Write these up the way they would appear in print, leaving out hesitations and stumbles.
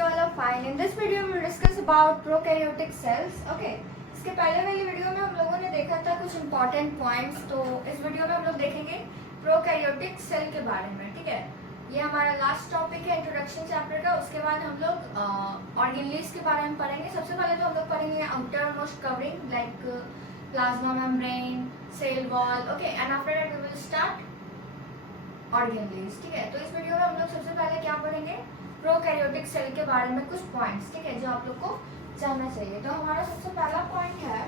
you all are fine. In this video we will discuss about prokaryotic cells. Okay. इसके पहले वाली video में हम लोगों ने देखा था कुछ इम्पोर्टेंट पॉइंट्स, तो इस वीडियो में हम लोग देखेंगे प्रोकैरियोटिक सेल के बारे में. ठीक है, ये हमारा लास्ट टॉपिक है इंट्रोडक्शन चैप्टर का. उसके बाद हम लोग ऑर्गेनेल्स के बारे में पढ़ेंगे. सबसे पहले तो हम लोग पढ़ेंगे outer most covering like plasma membrane, cell wall. Okay, and after that we will start organelles. ठीक है, तो इस वीडियो में हम लोग सबसे पहले क्या पढ़ेंगे, प्रोकैरियोटिक सेल के बारे में कुछ पॉइंट्स. ठीक है, जो आप लोग को जानना चाहिए. तो हमारा सबसे पहला पॉइंट है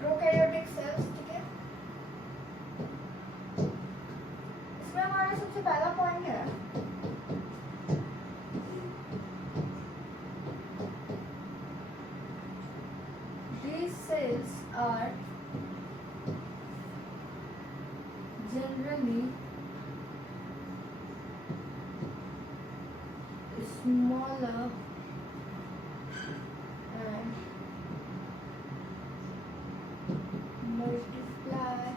प्रोकैरियोटिक सेल्स. ठीक है, इसमें हमारा सबसे पहला पॉइंट है these cells are generally smaller and multiply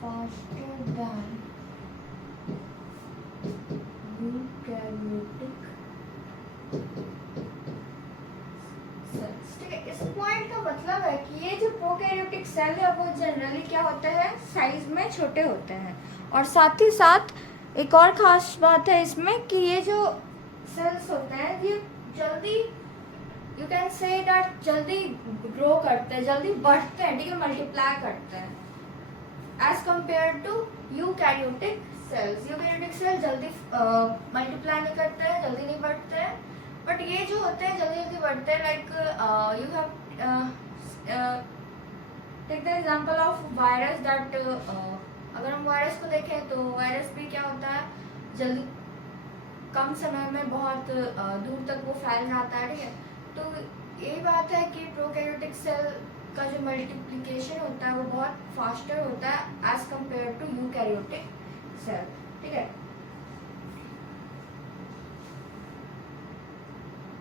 faster than eukaryotic cells. ठीक है, इस पॉइंट का मतलब है कि ये जो प्रोकैरियोटिक सेल है वो जनरली क्या होते हैं, साइज में छोटे होते हैं. और साथ ही साथ एक और खास बात है इसमें कि ये जो सेल्स होते हैं ये जल्दी, यू कैन से दैट, जल्दी ग्रो करते हैं, जल्दी बढ़ते हैं. ठीक है, मल्टीप्लाई करते हैं as compare to eukaryotic cells. Eukaryotic cell जल्दी मल्टीप्लाई नहीं करते हैं, जल्दी नहीं बढ़ते हैं. बट ये जो होते हैं जल्दी जल्दी बढ़ते हैं. Like you have take the example of virus that, अगर हम वायरस को देखें तो वायरस भी क्या होता है, जल्दी कम समय में बहुत दूर तक वो फैल जाता है. ठीक है, तो यही बात है कि प्रोकैरियोटिक सेल का जो मल्टीप्लिकेशन होता है वो बहुत फास्टर होता है as compare to eukaryotic cell. ठीक है,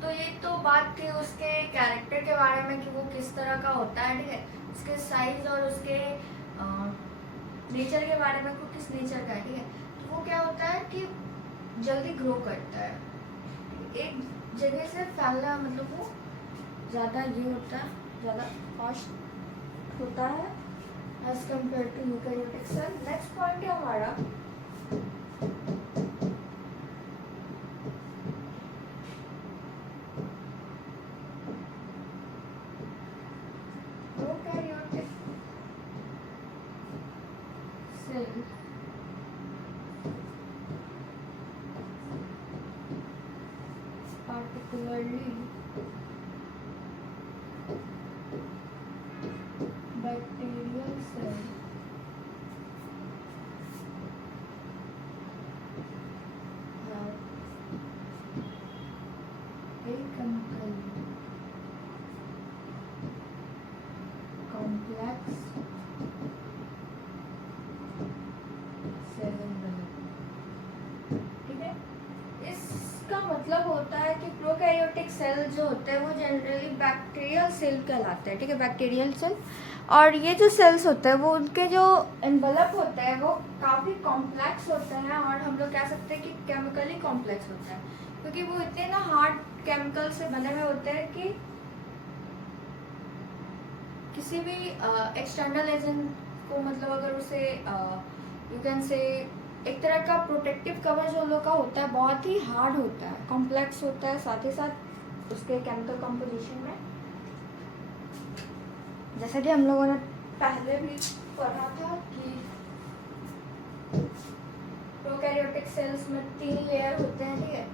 तो ये तो बात थी उसके कैरेक्टर के बारे में कि वो किस तरह का होता है. ठीक है, उसके साइज और उसके नेचर के बारे में, को किस नेचर का है. ठीक है, तो वो क्या होता है कि जल्दी ग्रो करता है, एक जगह से फैलना, मतलब वो ज़्यादा ये होता है, ज़्यादा फास्ट होता है as compare to eukaryotic cell. Next point है हमारा prokaryotic cell particularly bacterial cell have a chemical complex cell envelope. ठीक है, इसका मतलब होता है कि प्रोकैरियोटिक सेल जो होते हैं वो जनरली बैक्टीरियल सेल कहलाते हैं. ठीक है, बैक्टीरियल सेल. और ये जो सेल्स होते हैं वो उनके जो एनवलप होते हैं वो काफ़ी कॉम्प्लेक्स होते हैं, और हम लोग कह सकते हैं कि केमिकली कॉम्प्लेक्स होते हैं, क्योंकि वो इतने ना हार्ड केमिकल से बने हुए होते हैं कि किसी भी एक्सटर्नल एजेंट को, मतलब अगर उसे यू कैन से एक तरह का प्रोटेक्टिव कवर जो लोग का होता है बहुत ही हार्ड होता है, कॉम्प्लेक्स होता है. साथ ही साथ उसके केमिकल कंपोजिशन में, जैसे कि हम लोगों ने पहले भी पढ़ा था कि प्रोकैरियोटिक सेल्स में 3 लेयर होते हैं. ठीक है,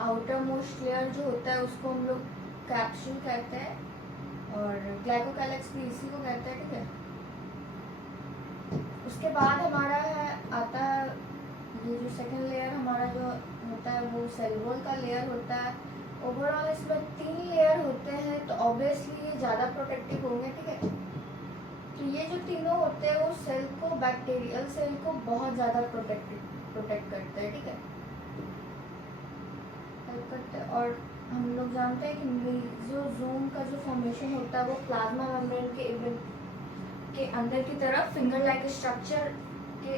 आउटर मोस्ट लेयर जो होता है उसको हम लोग कैप्सूल कहते हैं, और ग्लाइकोकैलिक्स भी इसी को कहते हैं. ठीक है, उसके बाद हमारा है आता है ये जो सेकंड लेयर हमारा जो होता है वो सेल वॉल का लेयर होता है. ओवरऑल इसमें 3 लेयर होते हैं, तो ऑब्वियसली ये ज़्यादा प्रोटेक्टिव होंगे. ठीक है, तो ये जो तीनों होते हैं वो सेल को, बैक्टीरियल सेल को बहुत ज़्यादा प्रोटेक्ट करते हैं. ठीक है, हेल्प करते हैं। और हम लोग जानते हैं कि मेसोजोम का जो फॉर्मेशन होता है वो प्लाज्मा मेम्ब्रेन के अंदर की तरफ फिंगर लाइक स्ट्रक्चर के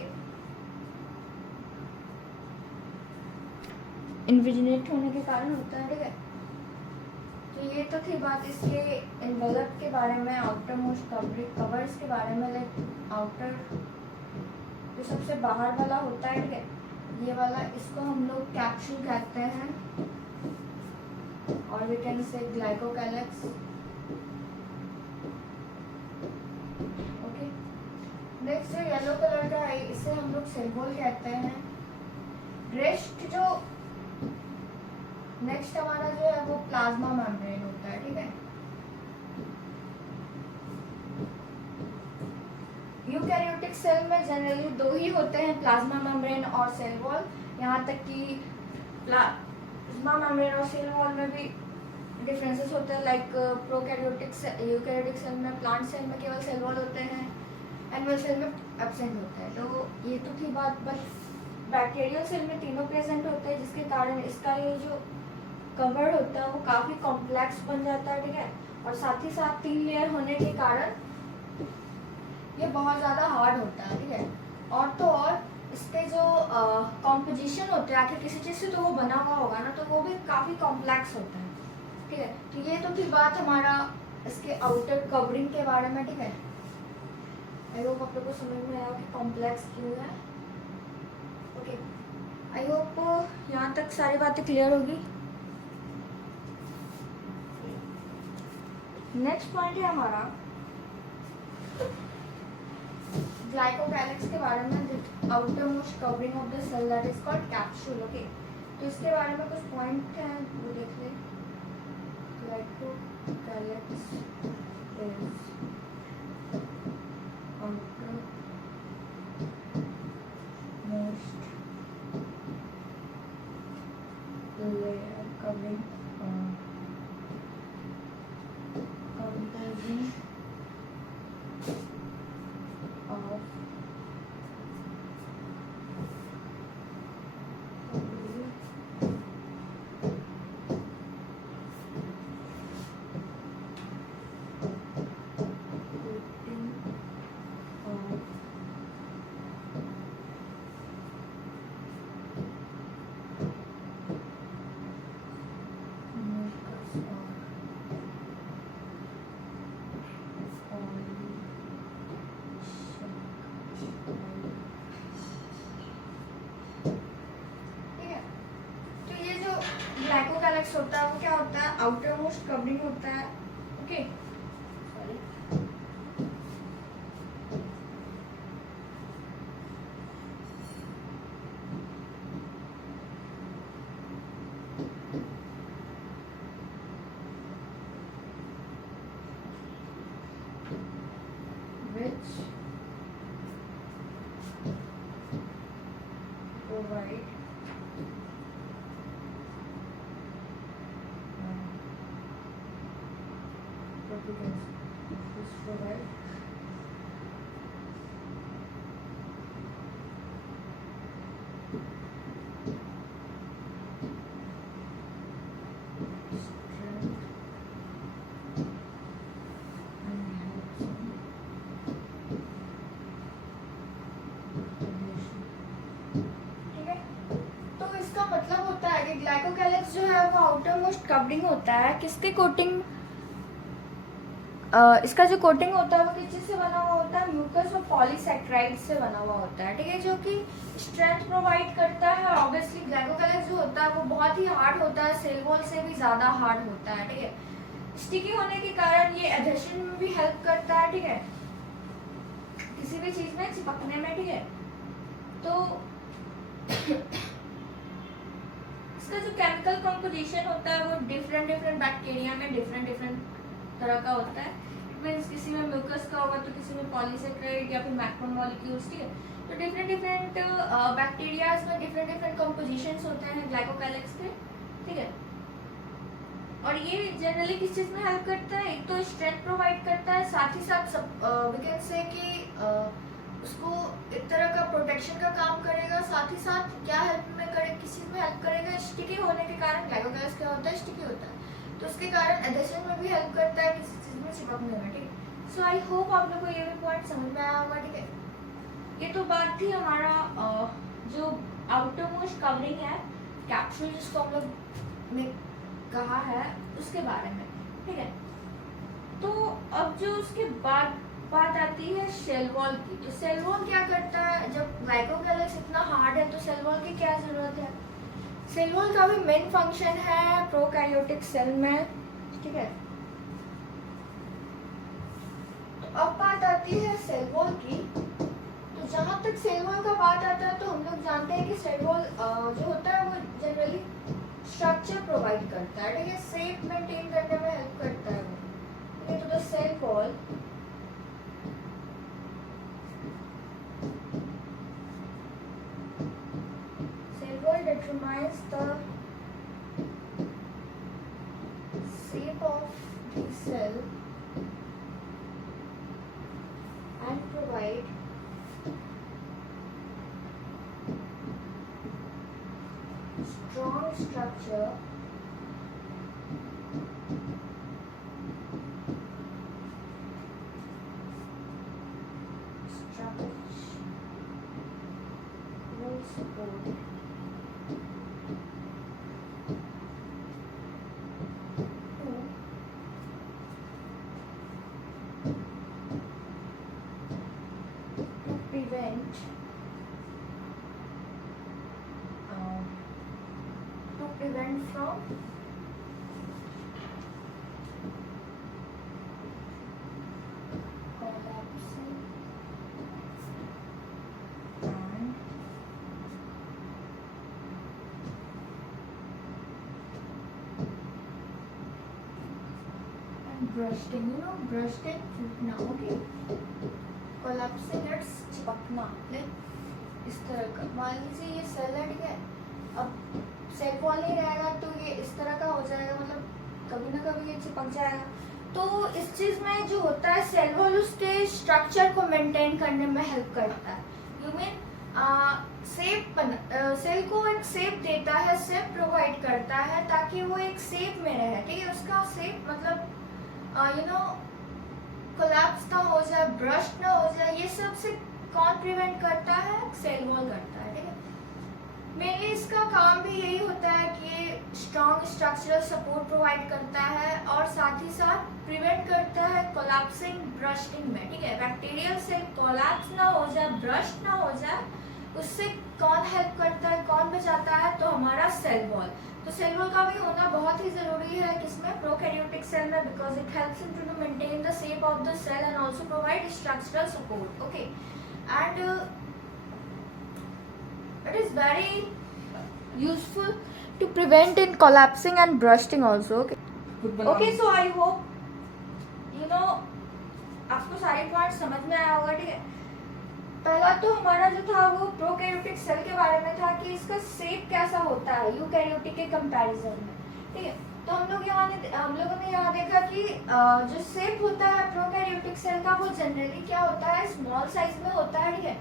इन्विजिनेट होने के कारण होता है, ठीक है। तो ये तो थी बात इसके एनवेलप के बारे में, आउटर मोस्ट कवर्स के बारे में, लाइक आउटर जो सबसे बाहर वाला होता है, ठीक है, ये वाला, इसको हम लोग कैप्सूल कहते हैं, और we can say glycocalyx. Okay, next जो येलो कलर का है इसे हम लोग सेल वॉल कहते हैं। रेस्ट जो नेक्स्ट हमारा जो है वो प्लाज्मा मेम्ब्रेन होता है, ठीक है। यूकैरियोटिक सेल में जनरली दो ही होते हैं, प्लाज्मा मेम्ब्रेन और सेल वॉल। यहाँ तक कि प्लाज्मा मेम्ब्रेन और सेल वॉल में भी डिफरेंसेस होते हैं, लाइक यूकैरियोटिक सेल में, प्लांट सेल में केवल सेल वॉल होते हैं, एनिमल सेल में एब्सेंट होता है। तो ये तो थी बात, बट बैक्टीरियल सेल में तीनों प्रेजेंट होते हैं, जिसके कारण इसका ये जो कवर होता है वो काफ़ी कॉम्प्लेक्स बन जाता है, ठीक है। और साथ ही साथ 3 लेयर होने के कारण ये बहुत ज़्यादा हार्ड होता है, ठीक है। और तो और इसके जो कॉम्पोजिशन होते हैं आखिर किसी चीज़ से तो वो बना हुआ होगा ना, तो वो भी काफ़ी कॉम्प्लेक्स होता है, ठीक है। तो ये तो थी बात हमारा इसके आउटर कवरिंग के बारे में, ठीक है। आई होप आप लोग को समझ में आया कि कॉम्प्लेक्स क्यों है। ओके, आई होप यहाँ तक सारी बातें क्लियर होगी। नेक्स्ट पॉइंट है हमारा ग्लाइकोकैलिक्स के बारे में, outer most covering of the cell that is called capsule. Okay, तो इसके बारे में कुछ पॉइंट हैं वो देख ले। Glycocalyx is outer most layer covering composing of glycocalyx होता है वो क्या होता है, आउटर मोस्ट कवरिंग होता है, ओके। सॉरी, which provide मतलब होता है कि ग्लाइकोकैलिक्स जो है वो आउटर मोस्ट कवरिंग होता है, किसके कोटिंग, इसका जो कोटिंग होता है वो किस चीज़ से बना हुआ होता है, म्यूकस और पॉलीसैकेराइड से बना हुआ होता है, ठीक है, जो कि स्ट्रेंथ प्रोवाइड करता है। ऑब्वियसली ग्लाइकोकैलिक्स जो होता है वो बहुत ही हार्ड होता है, सेल वॉल से भी ज़्यादा हार्ड होता है, ठीक है। स्टिकी होने के कारण ये एडहेशन में भी हेल्प करता है, ठीक है, किसी भी चीज़ में चिपकने में, ठीक है। तो इसका जो केमिकल कंपोजिशन होता है वो डिफरेंट बैक्टीरिया में डिफरेंट तरह का होता है। इट मीन्स किसी में म्यूकस का होगा तो किसी में पॉलीसैकेराइड या फिर मैक्रोमोलेक्यूल्स, ठीक है। तो डिफरेंट बैक्टीरियाज में डिफरेंट कंपोजिशंस होते हैं ग्लाइकोकैलिक्स के, ठीक है। और ये जनरली किस चीज़ में हेल्प करता है, एक तो स्ट्रेंथ प्रोवाइड करता है, साथ ही साथ वी कैन से कि उसको एक तरह का प्रोटेक्शन का काम करेगा, साथ ही साथ क्या हेल्प में करे, किस चीज़ में हेल्प करेगा, स्टिकी होने के कारण ग्लाइकोगैस क्या होता है, स्टिकी होता है, तो उसके कारण एडेशन में भी हेल्प करता है किसी चीज़ में चिपकने में, ठीक है। सो आई होप आप लोग को ये भी पॉइंट समझ में आया होगा, ठीक है। ये तो बात थी हमारा जो आउटर मोस्ट कवरिंग है कैप्सूल, जिसको हम लोग ने कहा है, उसके बारे में, ठीक है। तो अब जो उसके बाद बात आती है सेल वॉल की। तो सेल वॉल क्या करता है, जब ग्लाइकोगैलेक्स इतना हार्ड है तो सेल वॉल की क्या जरूरत है। सेल वॉल का भी मेन फंक्शन है प्रोकैरियोटिक सेल में, ठीक है। तो अब बात आती है सेल वॉल की। तो जहां तक सेल वॉल का बात आता है तो हम लोग जानते हैं कि सेल वॉल जो होता है वो जनरली स्ट्रक्चर प्रोवाइड करता है, ठीक है, शेप मेंटेन करने में हेल्प करता है वो, ठीक है। तो the cell wall determines the shape of the cell and provide strong structure structural support prevent from collapsing and bursting, you know, bursting टूटना, ओके, collapsing इट्स चिपकना, इस तरह का। मान लीजिए ये सेल है, ठीक है, अब सेल वॉल नहीं रहेगा तो ये इस तरह का हो जाएगा, मतलब कभी ना कभी ये चिपक जाएगा। तो इस चीज में जो होता है सेल वॉल उसके स्ट्रक्चर को मेंटेन करने में हेल्प करता है। यू मीन सेल को एक शेप देता है, शेप प्रोवाइड करता है ताकि वो एक शेप में रहे, ठीक है। उसका शेप मतलब कोलैप्स ना हो जाए, ब्रश ना हो जाए, ये सब से कौन प्रिवेंट करता है, सेल वॉल करता है, ठीक है। मेनली इसका काम भी यही होता है कि ये स्ट्रॉन्ग स्ट्रक्चरल सपोर्ट प्रोवाइड करता है और साथ ही साथ प्रिवेंट करता है कोलैप्सिंग, ब्रस्टिंग में, ठीक है। बैक्टीरियल सेल कोलैप्स ना हो जाए, ब्रस्ट ना हो जाए, उससे कौन हेल्प करता है, कौन बचाता है, तो हमारा सेल वॉल। तो सेल वॉल का भी होना बहुत ही जरूरी है किसमें, प्रोकैरियोटिक सेल में, because it helps him to maintain the shape of the cell and also provide structural support, okay. And it is very useful to prevent in collapsing and bursting also, okay so I hope you know आपको सारे point समझ में आया होगा, ठीक है। पहला तो हमारा जो था वो प्रोकैरियोटिक सेल के बारे में था कि इसका शेप कैसा होता है यूकैरियोटिक के कंपैरिजन में, ठीक है। तो हम लोगों ने यहाँ देखा कि जो शेप होता है प्रोकैरियोटिक सेल का वो जनरली क्या होता है, स्मॉल साइज में होता है, ठीक है।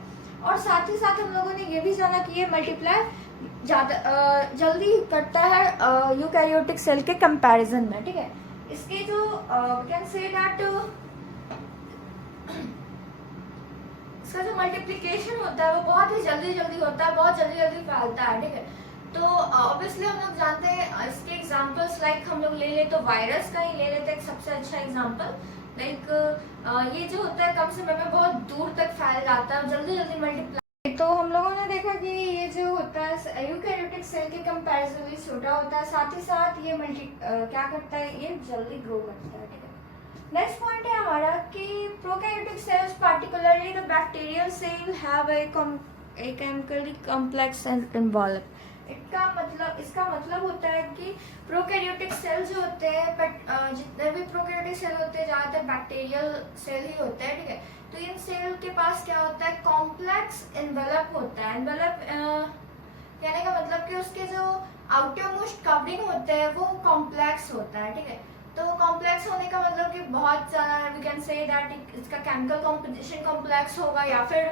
और साथ ही साथ हम लोगों ने ये भी जाना कि ये मल्टीप्लाई ज़्यादा जल्दी करता है यूकैरियोटिक सेल के कंपैरिजन में, ठीक है। इसके जो कैन से दैट इसका जो मल्टीप्लिकेशन होता है वो बहुत ही जल्दी होता है, बहुत जल्दी फैलता है, ठीक है। तो ऑब्वियसली हम लोग जानते हैं इसके एग्जांपल्स, लाइक हम लोग ले ले तो वायरस का ही ले लेते हैं एक सबसे अच्छा एग्जांपल, लाइक ये जो होता है कम समय में बहुत दूर तक फैल जाता है, जल्दी मल्टीप्लाई। तो हम लोगों ने देखा कि ये जो होता है यूकैरियोटिक सेल के कंपैरिजनली छोटा होता है, साथ ही साथ ये क्या करता है, ये जल्दी ग्रो करता है, ठीक है। नेक्स्ट पॉइंट है हमारा कि prokaryotic cells particularly the bacterial cell have a chemically complex and involve. इसका मतलब होता है कि प्रोकैरियोटिक सेल जो होते हैं, बट जितने भी प्रोकैरियोटिक सेल होते हैं ज़्यादातर बैक्टीरियल सेल ही होते हैं, ठीक है। तो इन सेल के पास क्या होता है, कॉम्प्लेक्स एनवेलप होता है। एनवेलप कहने का मतलब कि उसके जो आउटर मोस्ट कवरिंग होते हैं वो कॉम्प्लेक्स होता है, ठीक है। तो कॉम्प्लेक्स होने का मतलब कि बहुत ज़्यादा वी कैन से दैट इसका केमिकल कॉम्पोजिशन कॉम्प्लेक्स होगा, या फिर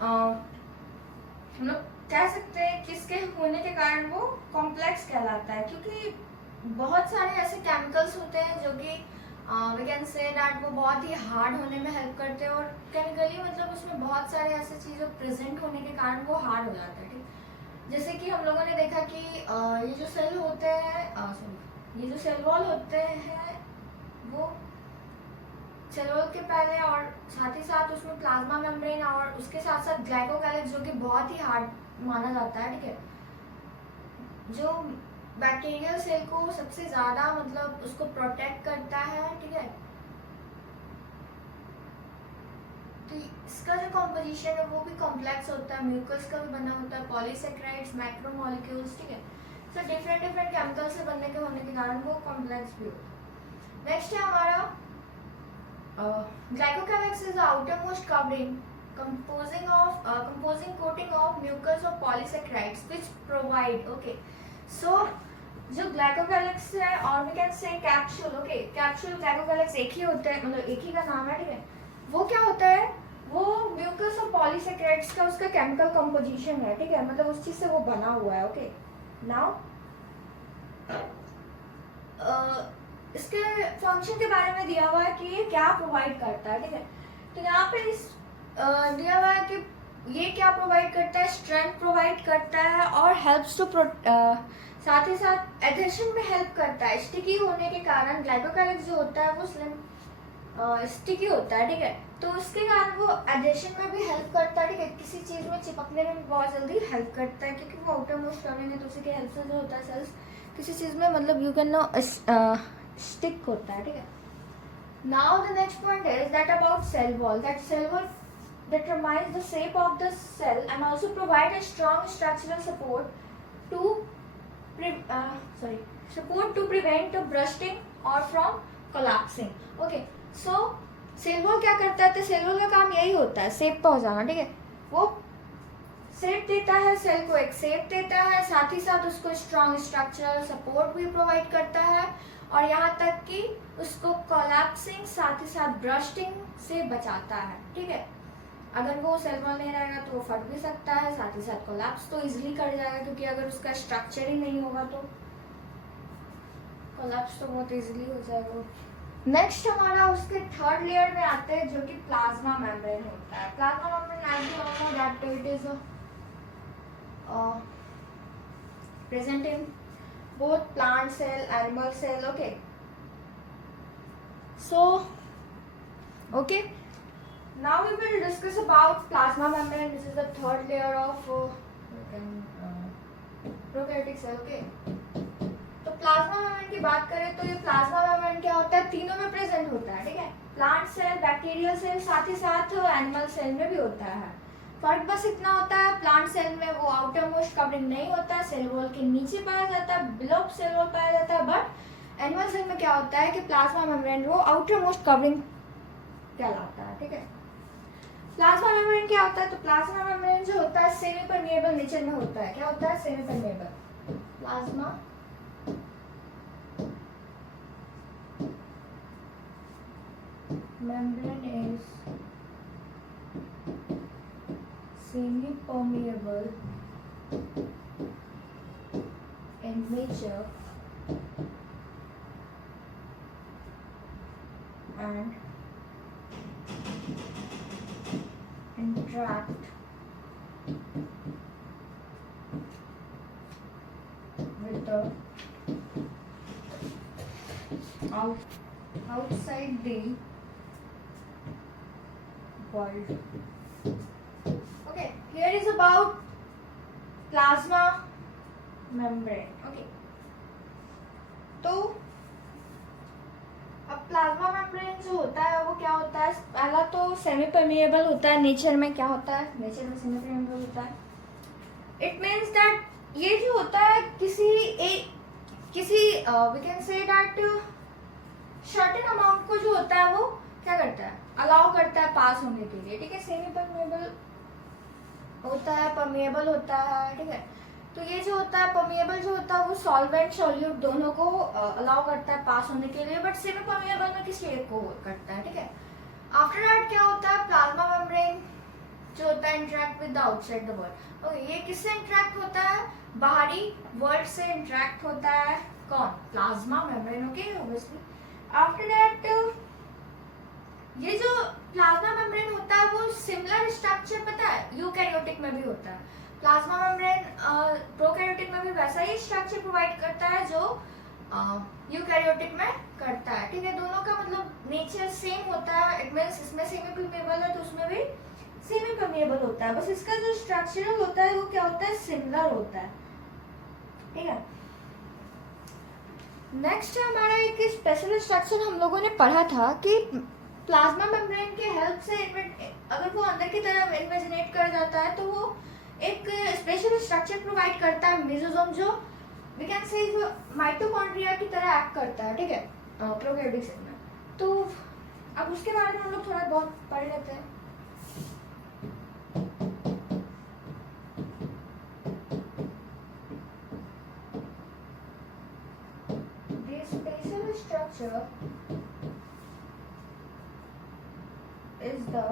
हम लोग कह सकते हैं कि इसका इसके होने के कारण वो कॉम्प्लेक्स कहलाता है, क्योंकि बहुत सारे ऐसे केमिकल्स होते हैं जो कि वी कैन से दैट वो बहुत ही हार्ड होने में हेल्प करते हैं, और केमिकली मतलब उसमें बहुत सारे ऐसे चीज़ें प्रेजेंट होने के कारण वो हार्ड हो जाता है। ठीक, जैसे कि हम लोगों ने देखा कि ये जो सेल होते हैं, सॉरी, ये जो सेल वॉल होते हैं वो सेल वॉल के पहले और साथ ही साथ उसमें प्लाज्मा मेम्ब्रेन और उसके साथ साथ ग्लाइकोकैलिक्स जो कि बहुत ही हार्ड माना जाता है। ठीक है, जो बैक्टीरियल सेल को सबसे ज्यादा मतलब उसको प्रोटेक्ट करता है। ठीक है, तो इसका जो कॉम्पोजिशन है वो भी कॉम्प्लेक्स होता है, म्यूकस का भी बना होता है, पॉलीसेक्राइड्स, मैक्रोमोलिक्यूल्स। ठीक है, सो डिफरेंट डिफरेंट केमिकल से बनने के होने के कारण वो कॉम्प्लेक्स भी होता है। नेक्स्ट है हमारा glycocalyx is outermost covering composing coating of mucus or polysaccharides which provide, okay, so जो ग्लाइकोकैलिक्स है और we can say capsule, okay, capsule glycocalyx एक ही होता है, मतलब एक ही का नाम है। ठीक है, वो क्या होता है, वो म्यूकस और पॉलीसेक्राइड्स का उसका केमिकल कंपोजिशन है। ठीक है, मतलब उस चीज से वो बना हुआ है। ओके, नाउ इसके फंक्शन के बारे में दिया हुआ है कि ये क्या प्रोवाइड करता है। ठीक है, तो यहाँ पे इस दिया हुआ है कि ये क्या प्रोवाइड करता है, स्ट्रेंथ प्रोवाइड करता है और हेल्प्स टू साथ ही साथ एडहेशन में हेल्प करता है। स्टिकी होने के कारण ग्लाइकोकैलिक्स जो होता है वो स्लिम स्टिकी होता है। ठीक है, तो उसके कारण वो एडहेशन में भी हेल्प करता है। ठीक है, किसी चीज़ में चिपकने में बहुत जल्दी हेल्प करता है, क्योंकि वो आउटर मोस्ट कवरिंग है, तो उसी के हेल्प से जो होता है सेल्स किसी चीज़ में मतलब यू कैन नो स्टिक होता है। ठीक है, now the next point is that about cell wall, that cell wall determines the shape of the cell and also provide a strong structural support to support to prevent bursting or from collapsing. Okay, so cell wall क्या करता है, तो cell wall का काम यही होता है shape पहुंचाना। ठीक है, वो शेप देता है, सेल को एक शेप देता है, साथ ही साथ उसको स्ट्रॉन्ग स्ट्रक्चरल सपोर्ट भी प्रोवाइड करता है, और यहाँ तक कि उसको कोलैप्सिंग साथ ही साथ ब्रस्टिंग से बचाता है। ठीक है, अगर वो सेल वॉल नहीं रहेगा तो वो फट भी सकता है, साथ ही साथ कोलैप्स तो इजीली कर जाएगा, क्योंकि अगर उसका स्ट्रक्चर ही नहीं होगा तो कोलैप्स तो बहुत इजीली हो जाएगा। नेक्स्ट हमारा उसके थर्ड लेयर में आते हैं जो कि प्लाज्मा मेम्ब्रेन होता है। Plasma membrane as you all know that it is present in both plant cell, animal cell. Okay, so okay, now we will discuss about plasma membrane. This is the third layer of prokaryotic cell. Okay, तो plasma membrane की बात करें तो ये plasma membrane क्या होता है, तीनों में प्रेजेंट होता है। ठीक है, प्लांट सेल, बैक्टीरियल सेल, साथ ही साथ एनिमल सेल में भी होता है। फर्क बस इतना होता है, प्लांट सेल में वो आउटर मोस्ट कवरिंग नहीं होता है, सेल वॉल के नीचे पाया जाता है, बिलो सेल वॉल पाया जाता है। बट एनिमल सेल में क्या होता है कि प्लाज्मा मेम्ब्रेन वो आउटर मोस्ट कवरिंग कहलाता है। ठीक है, प्लाज्मा मेम्ब्रेन क्या होता है, तो प्लाज्मा मेम्ब्रेन जो होता है सेमी परमेएबल नेचर में होता है। क्या होता है, semi permeable. Plasma membrane is semi permeable in nature and interact with the outside the world. Okay, here is about plasma membrane. Okay, तो अब प्लाज्मा मेम्ब्रेन जो होता है वो क्या होता है, पहला तो सेमी परमेएबल होता है। नेचर में क्या होता है, नेचर में सेमी परमेएबल होता है। इट मीन्स दैट ये जो होता है किसी we can say that certain amount को जो होता है वो क्या करता है, अलाउ करता है पास होने के लिए। ठीक है, सेमी परमेएबल होता है, परमेएबल होता है। ठीक है, तो ये जो होता है परमेएबल जो होता है वो सॉल्वेंट सॉल्यूट दोनों को अलाउ करता है पास होने के लिए, बट सेमी परमेएबल में किसी एक को करता है। ठीक है, आफ्टर दैट क्या होता है, प्लाज्मा मेम्ब्रेन जो होता है interact with the outside the world. Okay, ये किससे इंटरेक्ट होता है, बाहरी वर्ल्ड से इंटरेक्ट होता है कौन? Plasma membrane. Okay, obviously. After that ये जो प्लाज्मा मेम्ब्रेन होता है वो सिमिलर स्ट्रक्चर पता है यूकैरियोटिक में भी होता है। प्लाज्मा मेम्ब्रेन प्रोकैरियोटिक में भी वैसा ही स्ट्रक्चर प्रोवाइड करता है जो यूकैरियोटिक में करता है। ठीक है, दोनों का मतलब नेचर सेम होता है। इट मींस इसमें सेमी परमेबल है तो उसमें भी सेमी परमेबल होता है, बस इसका जो स्ट्रक्चरल होता है वो क्या होता है? सिमिलर होता है। ठीक है, नेक्स्ट है हमारा एक स्पेशल स्ट्रक्चर हम लोगों ने पढ़ा था कि प्लाज्मा मेम्ब्रेन के हेल्प से अगर वो अंदर की तरफ इन्वेजिनेट कर जाता है तो वो एक स्पेशल स्ट्रक्चर प्रोवाइड करता है मेसोसोम, जो वी कैन से जो माइटोकॉन्ड्रिया की तरह एक्ट करता है। ठीक है, प्रोकैरियोटिक सेल में। तो अब उसके बारे में हम लोग थोड़ा बहुत पढ़ लेते हैं। Structure is the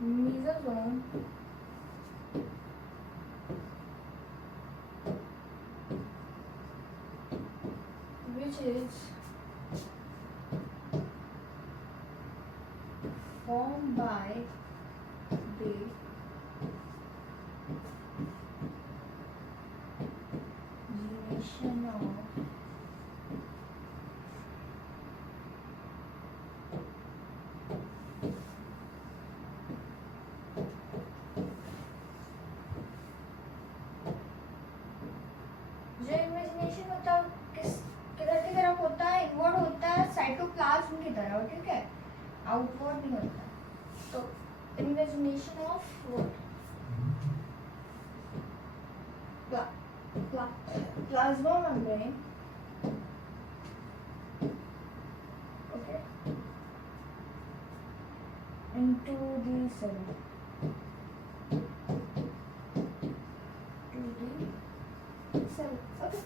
mesosome which is formed by the generation of cytoplasm की तरह। ठीक है, आउटवर्ड नहीं होता। तो invagination of plasma membrane, okay, into the cell, okay.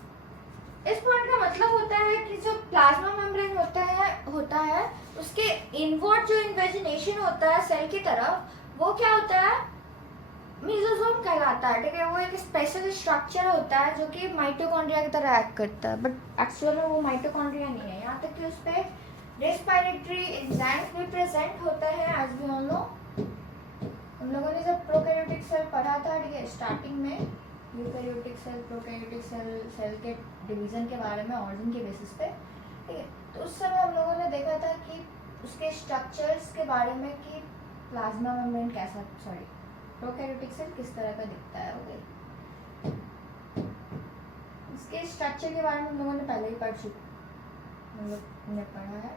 इस पॉइंट का मतलब होता है कि जो प्लाज्मा मेम्ब्रेन होता है उसके इनवर्ड जो इन्वेजिनेशन होता है सेल की तरफ वो क्या होता है? मेसोसोम कहलाता है। ठीक है, वो एक स्पेशल स्ट्रक्चर होता है जो कि माइटोकॉन्ड्रिया की तरह एक्ट करता है, बट एक्चुअल में वो माइटोकॉन्ड्रिया नहीं है। यहाँ तक कि उस पर रेस्पिरेटरी एंजाइम्स भी प्रेजेंट होता है। एज वी ऑल नो, हम लोगों ने जब प्रोकैरियोटिक सेल पढ़ा था, ठीक है, स्टार्टिंग में यूकैरियोटिक सेल, प्रोकैरियोटिक सेल के डिवीजन के बारे में ऑर्डरिंग के बेसिस पे। ठीक है, तो उस समय हम लोगों ने देखा था कि उसके स्ट्रक्चर्स के बारे में कि प्लाज्मा मेम्ब्रेन कैसा, प्रोकैरियोटिक सेल किस तरह का दिखता है। ओके, इसके स्ट्रक्चर के बारे में हम लोगों ने पहले ही हम लोग ने पढ़ा है।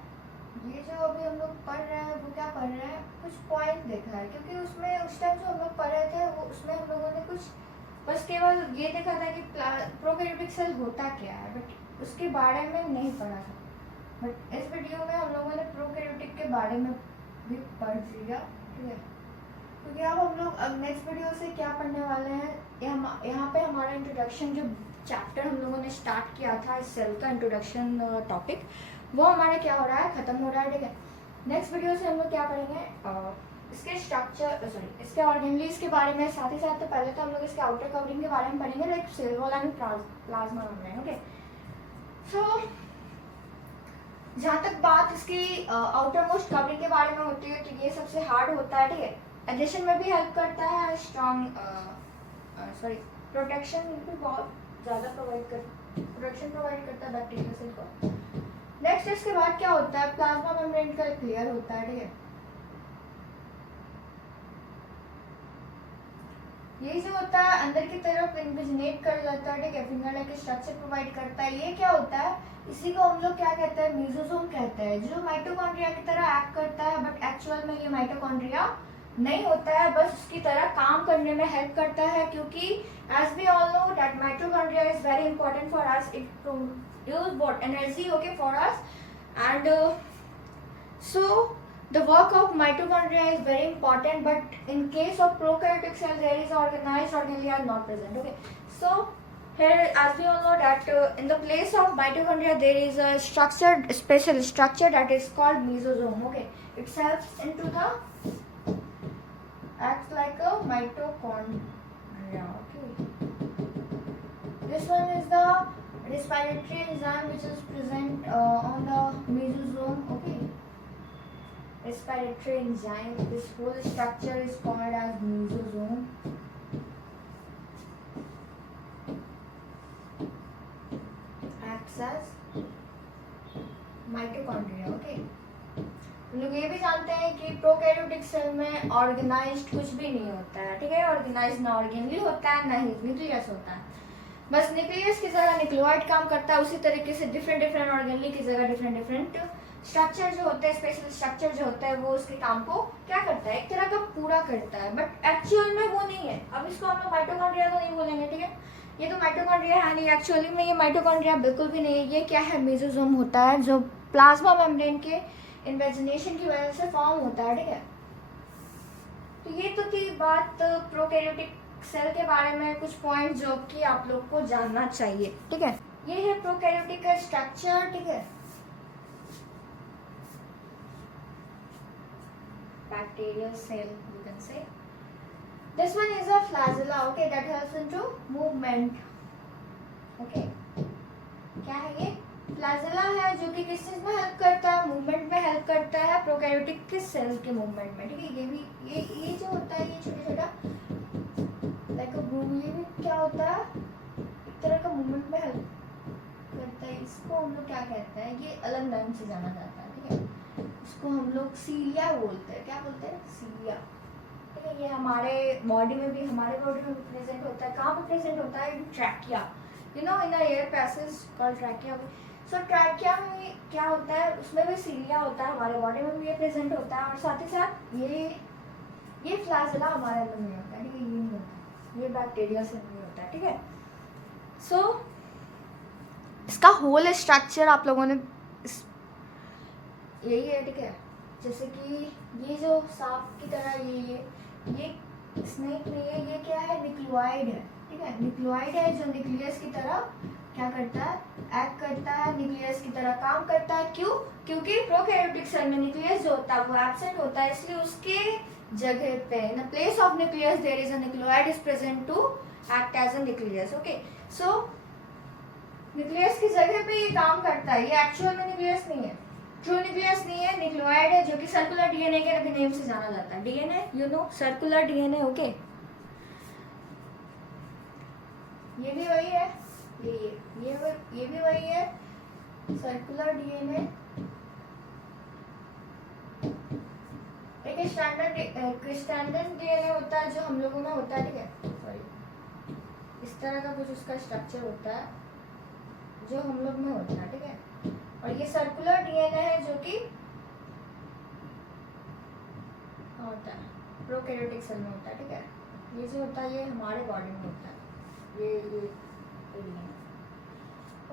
ये जो अभी हम लोग पढ़ रहे हैं वो क्या पढ़ रहे हैं? कुछ पॉइंट देखा है, क्योंकि उसमें उस टाइम जो हम लोग पढ़ रहे थे वो उसमें हम लोगों ने कुछ बस केवल ये देखा था कि प्रोकैरियोटिक सेल होता क्या है, बट उसके बारे में नहीं पढ़ा था। बट इस वीडियो में हम लोगों ने प्रोकैरियोटिक के बारे में भी पढ़ लिया। ठीक है, क्योंकि अब हम लोग नेक्स्ट वीडियो से क्या पढ़ने वाले हैं, यहाँ पे हमारा इंट्रोडक्शन जो चैप्टर हम लोगों ने स्टार्ट किया था, इस सेल का इंट्रोडक्शन टॉपिक, वो हमारा क्या हो रहा है? खत्म हो रहा है। ठीक है, नेक्स्ट वीडियो से हम लोग क्या पढ़ेंगे? इसके स्ट्रक्चर, इसके ऑर्गेनलीज के बारे में, साथ ही साथ तो पहले तो हम लोग इसके आउटर कवरिंग के बारे में पढ़ेंगे, like cell wall and plasma membrane. Okay, so जहाँ तक बात इसकी आउटर मोस्ट कवरिंग के बारे में होती है तो ये सबसे हार्ड होता है। ठीक है, एडिशन में भी हेल्प करता है, स्ट्रॉन्ग प्रोटेक्शन भी बहुत ज़्यादा प्रोटेक्शन प्रोवाइड करता है बैक्टीरिया सेल को। नेक्स्ट इसके बाद क्या होता है? प्लाज्मा मेम्ब्रेन का क्लियर होता है। ठीक है, ये जो होता है अंदर की तरफ इन्विजिनेट कर जाता है। ठीक है, फिंगर लाइक स्ट्रक्चर प्रोवाइड करता है। ये क्या होता है? इसी को हम लोग क्या कहते हैं? मेसोसोम कहते हैं, जो माइटोकॉन्ड्रिया की तरह एक्ट करता है, बट एक्चुअल में ये माइटोकॉन्ड्रिया नहीं होता है, बस उसकी तरह काम करने में हेल्प करता है। क्योंकि as we all know that mitochondria is very important for us, it produce what energy, okay, for us, and so the work of mitochondria is very important, but in case of prokaryotic cell there is organized organelle are not present. Okay, so here as we all know that in the place of mitochondria there is a structured special structure that is called mesosome. Okay, it helps into the acts like a mitochondria. mitochondria. Okay. This one is the respiratory enzyme which is present on the mesosome. Okay. Respiratory enzyme. This whole structure is called as mesosome. Acts as mitochondria. Okay. हम लोग ये भी जानते हैं कि prokaryotic cell में organised कुछ भी नहीं होता है, ठीक है। ऑर्गेनाइज्ड ना ऑर्गेनली होता है, ना ही न्यूक्लियस होता है। बस न्यूक्लियस की जगह न्यूक्लियोइड काम करता है। उसी तरीके से डिफरेंट डिफरेंट ऑर्गेनली की जगह डिफरेंट डिफरेंट स्ट्रक्चर जो होते हैं, स्पेशल स्ट्रक्चर जो होता है, वो उसके काम को क्या करता है, एक तरह का पूरा करता है। बट एक्चुअल में वो नहीं है। अब इसको हम लोग माइटोकॉन्ड्रिया तो नहीं बोलेंगे, ठीक है। ये तो माइटोकॉन्ड्रिया है नहीं, एक्चुअली में ये माइटोकॉन्ड्रिया बिल्कुल भी नहीं है। ये क्या है, मेसोसोम होता है जो प्लाज्मा मेम्ब्रेन के इन्वेजिनेशन की वजह से फॉर्म होता है, ठीक है। तो ये तो थी बात प्रोकैरियोटिक सेल के बारे में, कुछ पॉइंट जो कि आप लोग को जानना चाहिए, ठीक है। ये है प्रोकैरियोटिक का स्ट्रक्चर, ठीक है। Bacterial cell you can say. This one is a flagella, okay, that helps into movement. Okay. क्या है ये? फ्लैजेला है जो कि किस चीज में हेल्प करता है, मूवमेंट में हेल्प करता है, प्रोकैरियोटिक के सेल के मूवमेंट में, ठीक है। ये भी ये जो होता है, ये छोटा छोटा लाइक अ ब्रूम, ये भी क्या होता है, एक तरह का मूवमेंट में हेल्प करता है। इसको हम लोग क्या कहते हैं, ये अलग नाम से जाना जाता है, ठीक है। इसको हम लोग सीलिया बोलते हैं। क्या बोलते हैं, सीलिया, ठीक है। ये हमारे बॉडी में भी प्रेजेंट होता है। कहाँ पे प्रेजेंट होता है, in trachea, you know, in air passage called trachea. So trachea में क्या होता है, उसमें भी सीलिया होता है, हमारे बॉडी में भी ये प्रेजेंट होता है। और साथ ही साथ ये फ्लैजेला हमारे अंदर नहीं होता है, ठीक है। ये नहीं होता, ये बैक्टीरिया से नहीं होता है, ठीक है। सो इसका होल स्ट्रक्चर आप लोगों ने यही है, ठीक है। जैसे कि ये जो सांप की तरह ये स्नेक नहीं है, ये क्या है, न्यूक्लियोइड है, ठीक है। न्यूक्लियोइड है जो न्यूक्लियस की तरह क्या करता है, एक्ट करता है, न्यूक्लियस की तरह काम करता है। क्यों? क्योंकि प्रोकैरियोटिक सेल में न्यूक्लियस जो होता है वो एब्सेंट होता है, इसलिए उसके जगह पे in place of nucleus there is a nucleoid is present to act as a nucleus. Okay, so nucleus की जगह पे ये काम करता है। ये एक्चुअल में न्यूक्लियस नहीं है, ट्रू न्यूक्लियस नहीं है, न्यूक्लियोइड है जो कि सर्कुलर डीएनए के भी नेम से जाना जाता है। DNA, you know, circular DNA, okay. ये भी वही है, ये भी वही है, सर्कुलर डीएनए। एक स्टैंडर्ड डीएनए होता है जो हम लोगों में होता है, ठीक है। सॉरी, इस तरह का कुछ उसका स्ट्रक्चर होता है जो हम लोग में होता है, ठीक है। और ये सर्कुलर डीएनए है जो कि होता है प्रोकैरियोटिक सेल में होता है, ठीक है। ये जो होता है ये हमारे बॉडी में होता है, ये DNA.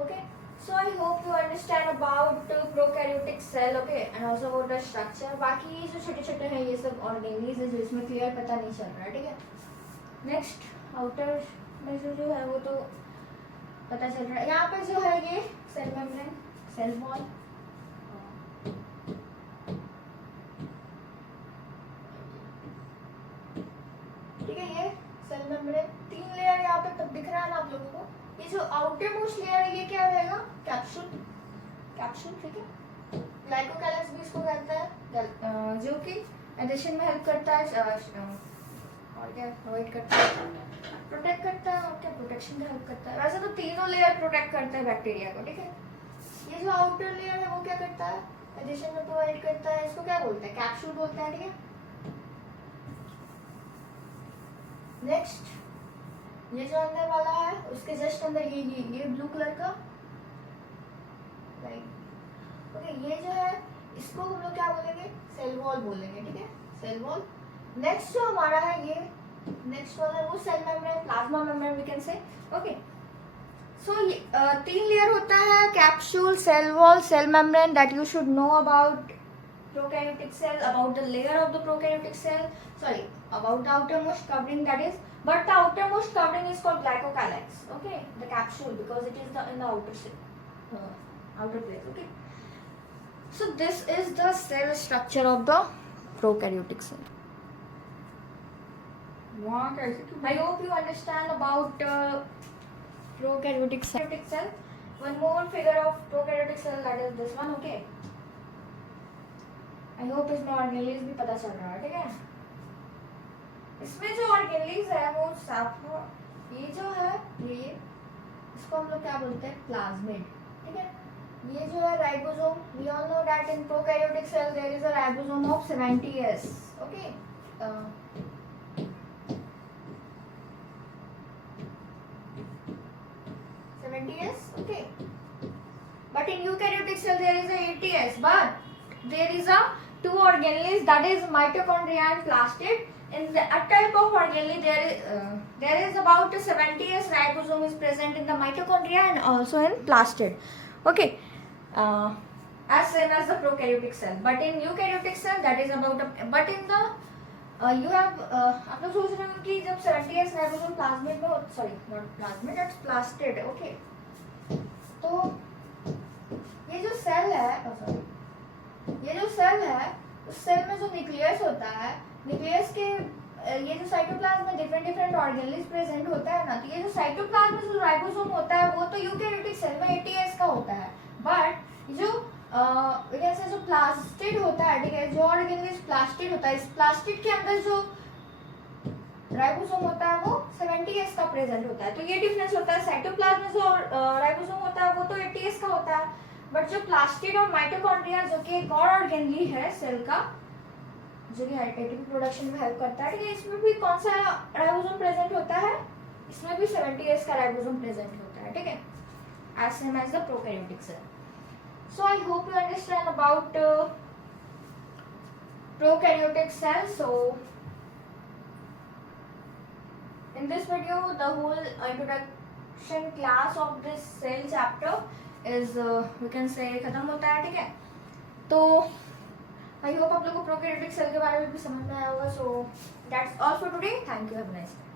Okay, so I hope you understand about prokaryotic cell, okay, and also about the structure. बाकी ये जो छोटे छोटे हैं ये सब ऑर्गेनीज है जो इसमें क्लियर पता नहीं चल रहा है, ठीक है। नेक्स्ट आउटर में जो है वो तो पता चल रहा है। यहाँ पे जो है ये सेल मेम्ब्रेन, सेल वॉल, ठीक है। ये सेल मेम्ब्रेन, 3 लेयर यहाँ पे तब दिख रहा है ना आप लोगों को। ये जो आउटर मोस्ट लेयर है ये क्या रहेगा, कैप्सूल, ठीक है। ग्लाइकोकैलिक्स भी इसको कहता है, जो कि एडिशन में हेल्प करता है और क्या प्रोवाइड करता है, प्रोटेक्ट करता है, और क्या प्रोटेक्शन में हेल्प करता है। वैसे तो तीनों लेयर प्रोटेक्ट करते हैं बैक्टीरिया को, ठीक है। ये जो आउटर लेयर है वो क्या करता है, एडिशन में प्रोवाइड करता है। इसको क्या बोलते हैं, कैप्सूल बोलते हैं, ठीक है। नेक्स्ट, ये जो अंदर वाला है उसके जस्ट अंदर ये ब्लू कलर का, राइट, ओके। ये जो है इसको हम लोग क्या बोलेंगे, सेल वॉल बोलेंगे, ठीक है, सेल वॉल। नेक्स्ट जो हमारा है ये नेक्स्ट वाला है वो cell membrane, plasma membrane we can say, okay. So 3 layer होता है, capsule, cell wall, cell membrane, that you should know about prokaryotic cell, about the layer of the prokaryotic cell, sorry, about the outermost covering, that is, but the outermost covering is called glycocalyx, okay, the capsule, because it is in the outer cell, outer place, okay. So this is the cell structure of the prokaryotic cell. वहाँ कैसे क्यों? I hope you understand about prokaryotic cell. One more figure of prokaryotic cell, that is this one. Okay. I hope इसमें organelles भी पता चल रहा है, ठीक है। इसमें जो ऑर्गेनलीज है वो साफ, ये जो है ये, इसको हम लोग क्या बोलते हैं, प्लाज्मिड, ठीक है। ये जो है ribosome, we all know that in prokaryotic cell there is a ribosome of 70s, ओके। 70s, okay. But in eukaryotic cell there is a 80s, but there is a two organelles, that is mitochondria and plastid. In the a type of organelle there is about 70s ribosome is present in the mitochondria and also in plastid, okay. As same as the prokaryotic cell, but in eukaryotic cell that is about but in the you have आप लोग सोच रहे हो कि जब 70s ribosome plasmid में, sorry not plasmid, it's plastid, okay. तो ये जो सेल है, सॉरी ये जो सेल है, उस सेल में जो न्यूक्लियस होता है, न्यूक्लियस के ये जो साइटोप्लाज्म में डिफरेंट डिफरेंट ऑर्गेनल्स प्रेजेंट होता है ना, तो ये जो साइटोप्लाज्म में जो राइबोसोम होता है वो तो यूकेरियोटिक सेल में 80s का होता है, बट जो जैसे जो प्लास्टिड होता है, ठीक है, जो ऑर्गेनल्स प्लास्टिड होता है, इस प्लास्टिड के अंदर जो राइबोसोम होता है वो 70s का प्रेजेंट होता है। तो ये डिफरेंस होता है, साइटोप्लाज्म में जो राइबोसोम होता है वो तो 80s का होता है, बट जो प्लास्टिड और माइटोकॉन्ड्रिया जो कि एक और ऑर्गेनली है सेल का, जो कि एटीपी प्रोडक्शन में हेल्प करता है, ठीक है, इसमें भी कौन सा राइबोसोम प्रेजेंट होता है, इसमें भी 70s का राइबोसोम प्रेजेंट होता है, ठीक है, as same as the prokaryotic cell. So I hope you understand about prokaryotic cells. So in this video the whole introduction class of this cell chapter is we can say खत्म होता है, ठीक है। तो I hope आप लोगों को prokaryotic cell के बारे में भी समझ में आया होगा। So that's all for today. Thank you. Have a nice day.